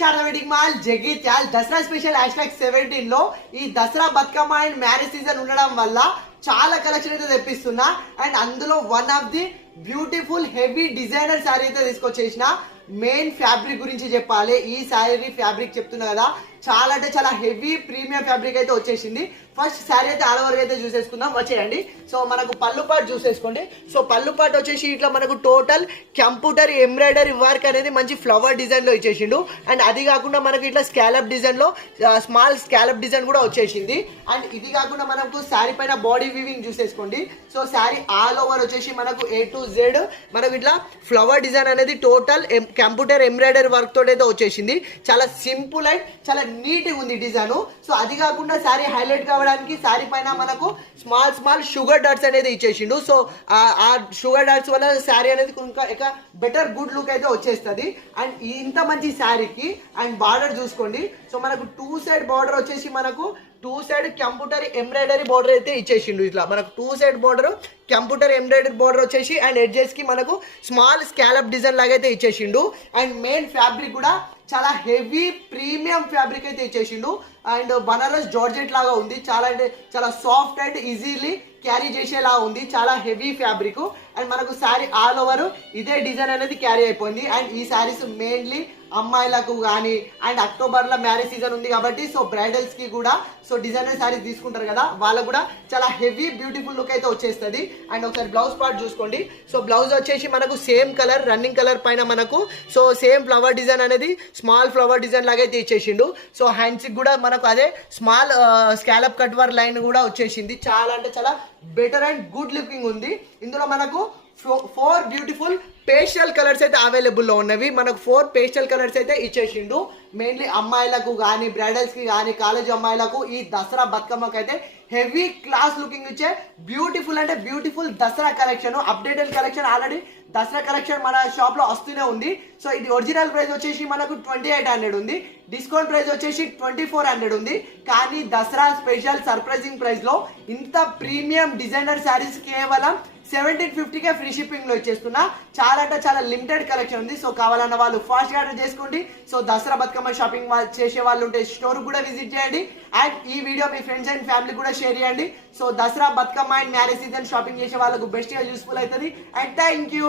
Sharada wedding mall Jagtial Dasara special #17 లో ఈ Dasara Bathukamma and marriage season ఉండడం వల్ల చాలా కలెక్షన్ అయితే తెప్పిస్తున్నా. అండ్ అందులో one of the beautiful heavy designer sari అయితే తీసుకొచ్చేసిన. మెయిన్ ఫ్యాబ్రిక్ గురించి చెప్పాలి. ఈ శారీ ఫ్యాబ్రిక్ చెప్తున్నా కదా, చాలా అంటే చాలా హెవీ ప్రీమియం ఫ్యాబ్రిక్ అయితే వచ్చేసింది. ఫస్ట్ శారీ అయితే ఆల్ ఓవర్ అయితే చూసేసుకుందాం, వచ్చేయండి. సో మనకు పళ్ళు పాటు చూసేసుకోండి. సో పళ్ళు పాటు వచ్చేసి ఇట్లా మనకు టోటల్ కంప్యూటర్ ఎంబ్రాయిడరీ వర్క్ అనేది మంచి ఫ్లవర్ డిజైన్ లో ఇచ్చేసిండు. అండ్ అది కాకుండా మనకి ఇట్లా స్కాలప్ డిజైన్ లో స్మాల్ స్కాలప్ డిజైన్ కూడా వచ్చేసింది. అండ్ ఇది కాకుండా మనకు శారీ పైన బాడీ వీవింగ్ చూసేసుకోండి. సో శారీ ఆల్ ఓవర్ వచ్చేసి మనకు A to Z మనకు ఇట్లా ఫ్లవర్ డిజైన్ అనేది టోటల్ కంప్యూటర్ ఎంబ్రాయిడరీ వర్క్ తోటి అయితే వచ్చేసింది. చాలా సింపుల్ అండ్ చాలా నీట్ గా ఉంది డిజైన్. సో అది కాకుండా శారీ హైలైట్ కావడానికి శారీ పైన మనకు స్మాల్ స్మాల్ షుగర్ డాట్స్ అనేది ఇచ్చేసిండు. సో ఆ షుగర్ డాట్స్ వల్ల శారీ అనేది ఇంకా బెటర్ గుడ్ లుక్ అయితే వచ్చేస్తుంది. అండ్ ఇంత మంచి శారీకి అండ్ బార్డర్ చూసుకోండి. సో మనకు 2 సైడ్ బార్డర్ వచ్చేసి మనకు 2 సైడ్ కంప్యూటర్ ఎంబ్రాయిడరీ బార్డర్ అయితే ఇచ్చేసిండు. ఇట్లా మనకు 2 side border computer embroidery border వచ్చేసి అండ్ ఎడ్జెస్ కి మనకు స్మాల్ స్కాలప్ డిజైన్ లాగా అయితే ఇచ్చేసిండు. అండ్ మెయిన్ ఫ్యాబ్రిక్ కూడా చాలా హెవీ ప్రీమియం ఫ్యాబ్రిక్ అయితే ఇచ్చేసిండు. అండ్ బనారస్ జార్జెట్ లాగా ఉంది. చాలా అంటే చాలా సాఫ్ట్ అండ్ ఈజీలీ క్యారీ చేసేలా ఉంది. చాలా హెవీ ఫ్యాబ్రిక్. అండ్ మనకు శారీ ఆల్ ఓవర్ ఇదే డిజైన్ అనేది క్యారీ అయిపోయింది. అండ్ ఈ శారీస్ మెయిన్లీ అమ్మాయిలకు కానీ అండ్ అక్టోబర్లో మ్యారేజ్ సీజన్ ఉంది కాబట్టి సో బ్రైడల్స్ కి కూడా సో డిజైనర్ శారీస్ తీసుకుంటారు కదా, వాళ్ళకు కూడా చాలా హెవీ బ్యూటిఫుల్ లుక్ అయితే వచ్చేస్తుంది. అండ్ ఒకసారి బ్లౌజ్ పార్ట్ చూసుకోండి. సో బ్లౌజ్ వచ్చేసి మనకు సేమ్ కలర్ రన్నింగ్ కలర్ పైన మనకు సో సేమ్ ఫ్లవర్ డిజైన్ అనేది స్మాల్ ఫ్లవర్ డిజైన్ లాగా అయితే ఇచ్చేసిండు. సో హ్యాండ్స్ కూడా మనకు అదే small scallop cut work line కూడా వచ్చేసింది. చాలా అంటే చాలా బెటర్ అండ్ గుడ్ లుకింగ్ ఉంది. ఇందులో మనకు 4 బ్యూటిఫుల్ పేస్టల్ కలర్స్ అయితే అవైలబుల్లో ఉన్నవి. మనకు 4 పేస్టల్ కలర్స్ అయితే ఇచ్చేసిండు. మెయిన్లీ అమ్మాయిలకు కానీ బ్రైడల్స్ కి కానీ కాలేజ్ అమ్మాయిలకు ఈ దసరా బతుకమ్మకి అయితే హెవీ క్లాస్ లుకింగ్ ఇచ్చే బ్యూటిఫుల్ అంటే beautiful Dasara collection, updated collection. Already Dasara collection మన షాప్ లో వస్తూనే ఉంది. సో ఇది ఒరిజినల్ ప్రైస్ వచ్చేసి మనకు 2800 ఉంది. డిస్కౌంట్ ప్రైస్ వచ్చేసి 2400 ఉంది. కానీ దసరా స్పెషల్ సర్ప్రైజింగ్ ప్రైస్ లో ఇంత ప్రీమియం డిజైనర్ శారీస్ కేవలం 1750కే ఫ్రీ షిప్పింగ్ లో ఇచ్చేస్తున్నా. చాలా అంటే చాలా లిమిటెడ్ కలెక్షన్ ఉంది. సో కావాలన్న వాళ్ళు ఫాస్ట్ గా ఆర్డర్ చేసుకోండి. సో దసరా బతుకమ్మ షాపింగ్ చేసే వాళ్ళు ఉంటే స్టోర్ కూడా విజిట్ చేయండి. అండ్ ఈ video me friends and family కూడా షేర్ చేయండి. So Dasara Bathukamma and marriage season shopping చేసే వాళ్ళకు బెస్ట్ గా యూస్ఫుల్ అవుతుంది. And thank you.